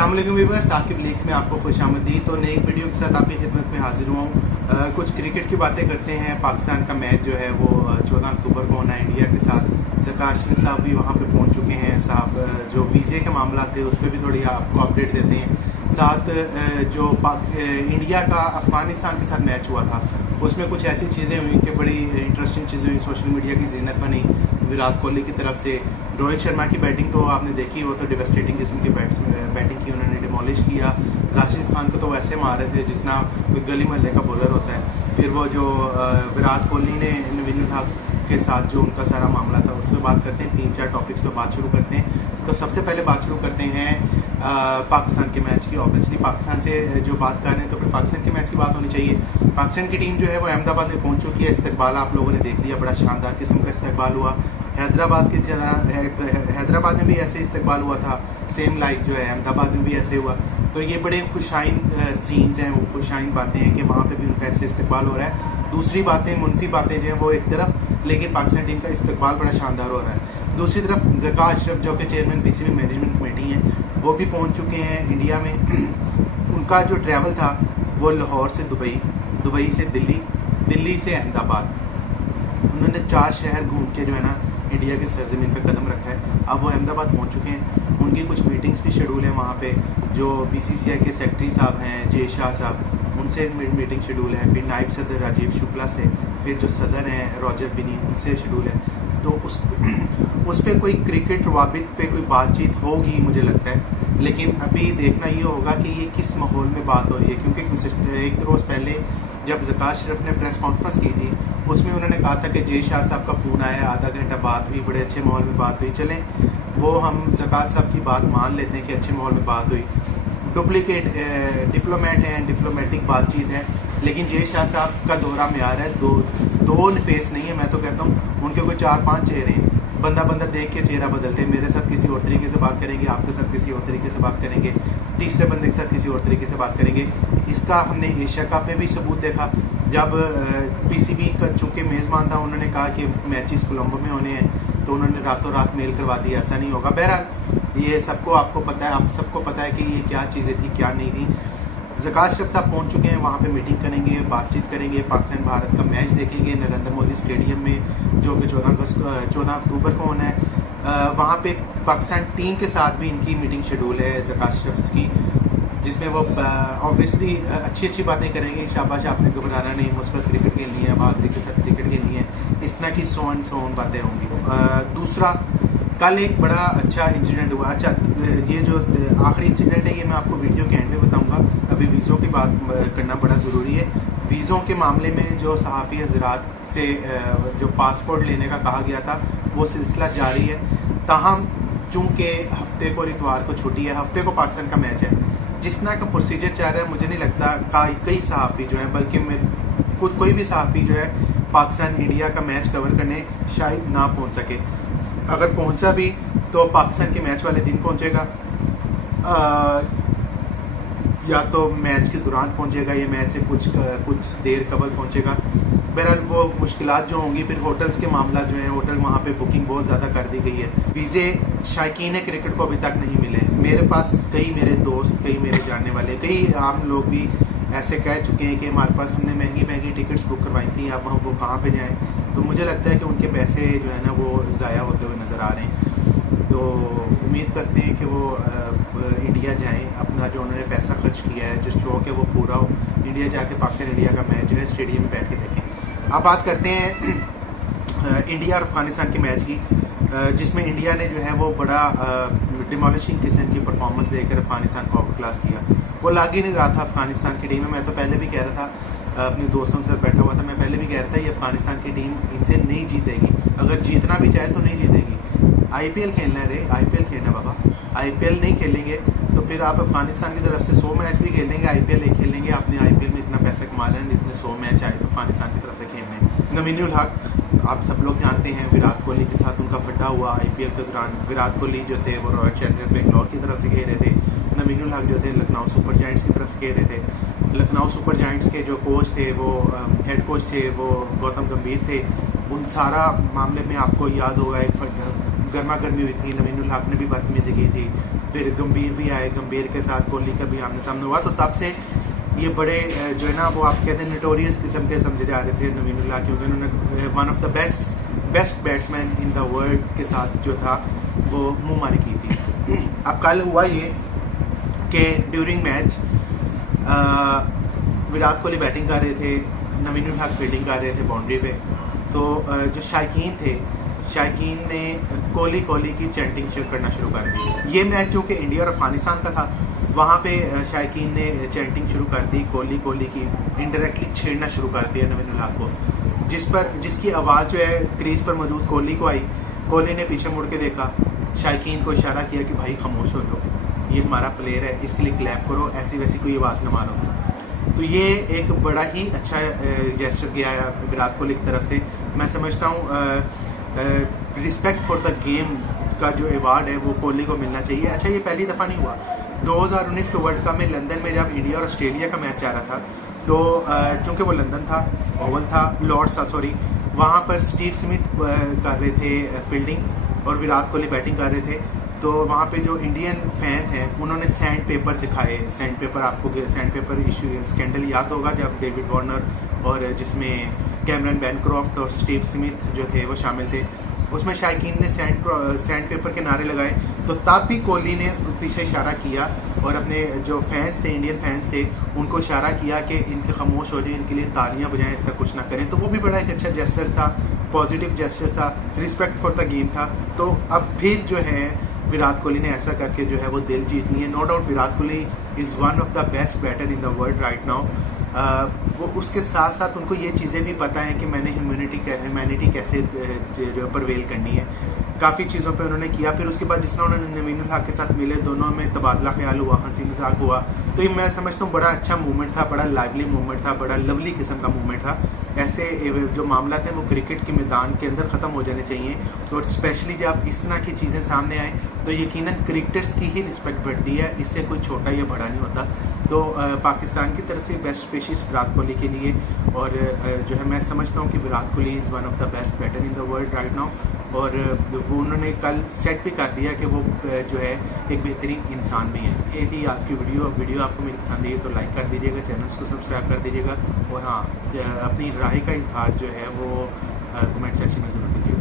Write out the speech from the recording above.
अस्सलाम वालेकुम viewers, Saqib leagues में आपको खुशामदीद। तो नई वीडियो के साथ आपकी खिदमत में हाजिर हुआ हूँ। कुछ क्रिकेट की बातें करते हैं। पाकिस्तान का मैच जो है वो 14 अक्टूबर को होना है इंडिया के साथ। ज़कात शरीफ साहब भी वहाँ पे पहुँच चुके हैं। साहब जो वीज़े के मामला थे उस पर भी थोड़ी आपको अपडेट देते हैं। साथ जो इंडिया का अफगानिस्तान के साथ मैच हुआ था उसमें कुछ ऐसी चीज़ें हुई कि बड़ी इंटरेस्टिंग चीज़ें हुई, सोशल मीडिया की ज़ीनत बनी। विराट कोहली की तरफ से रोहित शर्मा की बैटिंग तो आपने देखी, वो तो डिवास्टेटिंग किस्म की बैटिंग की, उन्होंने डिमोलिश किया। राशिद खान को तो वैसे मारे थे जिसना कोई गली मोहल्ले का बॉलर होता है। फिर वो जो विराट कोहली ने नवीन उल हक के साथ जो उनका सारा मामला था उस पर बात करते हैं। 3-4 टॉपिक्स पर बात शुरू करते हैं। तो सबसे पहले बात शुरू करते हैं पाकिस्तान के मैच की। ऑब्वियसली पाकिस्तान से जो बात कर रहे हैं तो फिर पाकिस्तान के मैच की बात होनी चाहिए। पाकिस्तान की टीम जो है वो अहमदाबाद में पहुंच चुकी है। इस्तकबाल आप लोगों ने देख लिया, बड़ा शानदार किस्म का इस्तकबाल हुआ। हैदराबाद में भी ऐसे इस्तकबाल हुआ था, सेम लाइक जो है अहमदाबाद में भी ऐसे हुआ। तो ये बड़े खुशाइन सीन्स हैं, वो खुशाइन बातें हैं कि वहाँ पे भी उनका ऐसे इस्तकबाल हो रहा है। दूसरी बातें मुनफी बातें जो हैं वो एक तरफ, लेकिन पाकिस्तान टीम का इस्तकबाल बड़ा शानदार हो रहा है। दूसरी तरफ ज़कात अशरफ जो कि चेयरमैन पीसीबी मैनेजमेंट कमेटी हैं वो भी पहुँच चुके हैं इंडिया में। उनका जो ट्रैवल था वो लाहौर से दुबई, दुबई से दिल्ली, दिल्ली से अहमदाबाद, उन्होंने 4 शहर घूम के जो है ना इंडिया की सरजमीन पर कदम रखा है। अब वो अहमदाबाद पहुंच चुके हैं। उनकी कुछ मीटिंग्स भी शेड्यूल है वहाँ पे। जो बीसीसीआई के सेक्रेटरी साहब हैं जय शाह साहब, उनसे मीटिंग शेड्यूल है। फिर नायब सदर राजीव शुक्ला से, फिर जो सदर हैं रॉजर बिनी, उनसे शेड्यूल है। तो उस पर कोई क्रिकेट रवाबित पे कोई बातचीत होगी मुझे लगता है, लेकिन अभी देखना ये होगा कि ये किस माहौल में बात हो रही है। क्योंकि एक रोज़ पहले जब ज़कात शरीफ ने प्रेस कॉन्फ्रेंस की थी उसमें उन्होंने कहा था कि जय शाह साहब का फ़ोन आया, आधा घंटा बात हुई, बड़े अच्छे माहौल में बात हुई। चलें वो हम ज़कात साहब की बात मान लेते हैं कि अच्छे माहौल में बात हुई। डुप्लीकेट डिप्लोमेट हैं, डिप्लोमेटिक बातचीत है, लेकिन जय शाह साहब का दोहरा म्यार है। दो फेस नहीं है, मैं तो कहता हूँ उनके कोई 4-5 चेहरे हैं। बंदा देख के चेहरा बदलते हैं। मेरे साथ किसी और तरीके से बात करेंगे, आपके साथ किसी और तरीके से बात करेंगे, तीसरे बंदे के साथ किसी और तरीके से बात करेंगे। इसका हमने एशिया कप में भी सबूत देखा। जब पीसीबी का चूँकि मेज़बान था, उन्होंने कहा कि मैचेस कोलंबो में होने हैं, तो उन्होंने रातों रात मेल करवा दिया। ऐसा नहीं होगा। बहरहाल ये सबको आपको पता है, आप सबको पता है कि ये क्या चीज़ें थी क्या नहीं थी। ज़कात शरीफ साहब पहुंच चुके हैं, वहाँ पे मीटिंग करेंगे, बातचीत करेंगे, पाकिस्तान भारत का मैच देखेंगे नरेंद्र मोदी स्टेडियम में, जो कि 14 अक्टूबर को होना है। वहाँ पे पाकिस्तान टीम के साथ भी इनकी मीटिंग शेड्यूल है ज़कात शरीफ की, जिसमें वो ऑब्वियसली अच्छी बातें करेंगे। शाबाश, आपने घबराना नहीं, मुस्बत क्रिकेट खेलनी है, बहादुरी के साथ क्रिकेट खेलनी है, इस तरह की सोन बातें होंगी। दूसरा, कल एक बड़ा अच्छा इंसिडेंट हुआ। अच्छा, ये जो आखिरी इंसिडेंट है ये मैं आपको वीडियो के एंड में बताऊंगा। अभी वीज़ों की बात करना बड़ा ज़रूरी है। वीज़ों के मामले में जो सहाफ़ी हज़रात से जो पासपोर्ट लेने का कहा गया था वो सिलसिला जारी है। ताहम चूँकि हफ्ते को इतवार को छुट्टी है, हफ्ते को पाकिस्तान का मैच है, जिस तरह का प्रोसीजर चल रहा है मुझे नहीं लगता कई सहाफ़ी जो है, बल्कि कोई भी सहाफ़ी जो है पाकिस्तान इंडिया का मैच कवर करने शायद ना पहुँच सके। अगर पहुंचा भी तो पाकिस्तान के मैच वाले दिन पहुंचेगा, या तो मैच के दौरान पहुंचेगा या मैच से कुछ देर कबल पहुंचेगा। बहरहाल वो मुश्किलात जो होंगी, फिर होटल्स के मामला जो है, होटल वहाँ पे बुकिंग बहुत ज़्यादा कर दी गई है। वीज़े शायकीन क्रिकेट को अभी तक नहीं मिले। मेरे पास कई मेरे दोस्त, कई मेरे जानने वाले, कई आम लोग भी ऐसे कह चुके हैं कि हमारे पास हमने महंगी टिकट्स बुक करवाई थी, अब हम वो कहाँ पे जाएं। तो मुझे लगता है कि उनके पैसे जो है ना वो ज़ाया होते हुए नज़र आ रहे हैं। तो उम्मीद करते हैं कि वो इंडिया जाएं, अपना जो उन्होंने पैसा खर्च किया है, जो शौक़ है वो पूरा हो, इंडिया जाके पाकिस्तान इंडिया का मैच जो है स्टेडियम में बैठ के देखें। अब बात करते हैं इंडिया और अफगानिस्तान के मैच की, जिसमें इंडिया ने जो है वो बड़ा डिमोलिशिंग किस्म की परफॉर्मेंस देकर अफगानिस्तान को आउट क्लास किया। वो लग ही नहीं रहा था अफगानिस्तान की टीम में। मैं तो पहले भी कह रहा था, अपने दोस्तों के साथ बैठा हुआ था, मैं पहले भी कह रहा था ये अफगानिस्तान की टीम इनसे नहीं जीतेगी, अगर जीतना भी चाहे तो नहीं जीतेगी। आईपीएल खेलना है रे, आईपीएल खेलना बाबा। आईपीएल नहीं खेलेंगे तो फिर आप अफगानिस्तान की तरफ से 100 मैच भी खेलेंगे, आईपीएल नहीं खेलेंगे। आपने आईपीएल में इतना पैसा कमा लेना, इतने 100 मैच आए अफगानिस्तान की तरफ से खेलने। नवीन उल हक आप सब लोग जानते हैं, विराट कोहली के साथ उनका फटा हुआ आईपीएल के दौरान। विराट कोहली जो थे वो रॉयल चैलेंजर्स बेंगलोर की तरफ से खेल रहे थे, नवीन उल हक जो थे लखनऊ सुपर जायंट्स की तरफ से खेल रहे थे। लखनऊ सुपर जायंट्स के जो कोच थे, वो हेड कोच थे, वो गौतम गंभीर थे। उन सारा मामले में आपको याद होगा एक गर्मा गर्मी हुई थी, नवीन उल हक ने भी बदतमीजी की थी, फिर गंभीर भी आए, गंभीर के साथ कोहली का भी आमने सामने हुआ। तो तब से ये बड़े जो है ना वो आप कहते हैं नोटोरियस किस्म के समझे जा रहे थे नवीनुल्लाह, क्योंकि उन्होंने one of the best batsman in the world के साथ जो था वो मुँहमारी की थी। अब कल हुआ ये कि during match Virat Kohli batting कर रहे थे, नवीनुल्लाह फील्डिंग कर रहे थे बाउंड्री पे। तो जो शायकीन थे, शायकीन ने कोहली की चैंटिंग करना शुरू कर दी। ये मैच जो कि इंडिया और अफगानिस्तान का था, वहाँ पे शायकीन ने चैंटिंग शुरू कर दी कोहली की, इनडायरेक्टली छेड़ना शुरू कर दिया नवीनुल्लाह को, जिसकी आवाज़ जो है क्रीज पर मौजूद कोहली को आई। कोहली ने पीछे मुड़ के देखा, शायकीन को इशारा किया कि भाई खामोश हो जाओ, ये हमारा प्लेयर है, इसके लिए क्लैप करो, ऐसी वैसी कोई आवाज़ न मारो। तो ये एक बड़ा ही अच्छा जेस्चर किया है विराट कोहली की तरफ से। मैं समझता हूँ रिस्पेक्ट फॉर द गेम का जो अवार्ड है वो कोहली को मिलना चाहिए। अच्छा, ये पहली दफ़ा नहीं हुआ। 2019 के वर्ल्ड कप में लंदन में जब इंडिया और ऑस्ट्रेलिया का मैच जा रहा था, तो चूँकि वो लंदन था, ओवल था, लॉर्ड्स था सॉरी, वहाँ पर स्टीव स्मिथ कर रहे थे फील्डिंग और विराट कोहली बैटिंग कर रहे थे। तो वहाँ पे जो इंडियन फैंस हैं उन्होंने सैंड पेपर दिखाए। सैंड पेपर, आपको सैंड पेपर इशू स्कैंडल याद होगा जब डेविड वार्नर और जिसमें कैमरन बैनक्रॉफ्ट और स्टीव स्मिथ जो थे वो शामिल थे, उसमें शायकीन ने सैंड पेपर के नारे लगाए। तो तब भी कोहली ने पीछे इशारा किया और अपने जो फैंस थे, इंडियन फैंस थे, उनको इशारा किया कि इनके खामोश हो जाए, इनके लिए तालियां बजाएं, ऐसा कुछ ना करें। तो वो भी बड़ा एक अच्छा जेस्चर था, पॉजिटिव जेस्चर था, रिस्पेक्ट फॉर द गेम था। तो अब फिर जो है विराट कोहली ने ऐसा करके जो है वो दिल जीत ली है। No doubt Virat Kohli is one of the best batter in the world right now. वो उसके साथ साथ उनको ये चीज़ें भी पता है कि मैंने ह्यूमैनिटी कैसे परवेल करनी है। काफ़ी चीज़ों पे उन्होंने किया। फिर उसके बाद जिस तरह उन्होंने नवीनुल्लाह के साथ मिले, दोनों में तबादला ख्याल हुआ, हंसी मजाक हुआ। तो ये मैं समझता हूँ बड़ा अच्छा मूवमेंट था, बड़ा लाइवली मूवमेंट था, बड़ा लवली किस्म का मूवमेंट था। ऐसे जो मामला थे वो क्रिकेट के मैदान के अंदर ख़त्म हो जाने चाहिए। और स्पेशली जब इस तरह की चीज़ें सामने आए तो यकीनन क्रिकेटर्स की ही रिस्पेक्ट बढ़ती है, इससे कोई छोटा या बड़ा नहीं होता। तो पाकिस्तान की तरफ से बेस्ट विशेस विराट कोहली के लिए। और जो है मैं समझता हूँ कि Virat Kohli is one of the best batter in the world right now. और वो उन्होंने कल सेट भी कर दिया कि वो जो है एक बेहतरीन इंसान भी है। ये थी आज की वीडियो आपको मेरी पसंद आई तो लाइक कर दीजिएगा, चैनल को सब्सक्राइब कर दीजिएगा। और हाँ, अपनी राय का इजहार जो है वो कमेंट सेक्शन में ज़रूर कीजिएगा।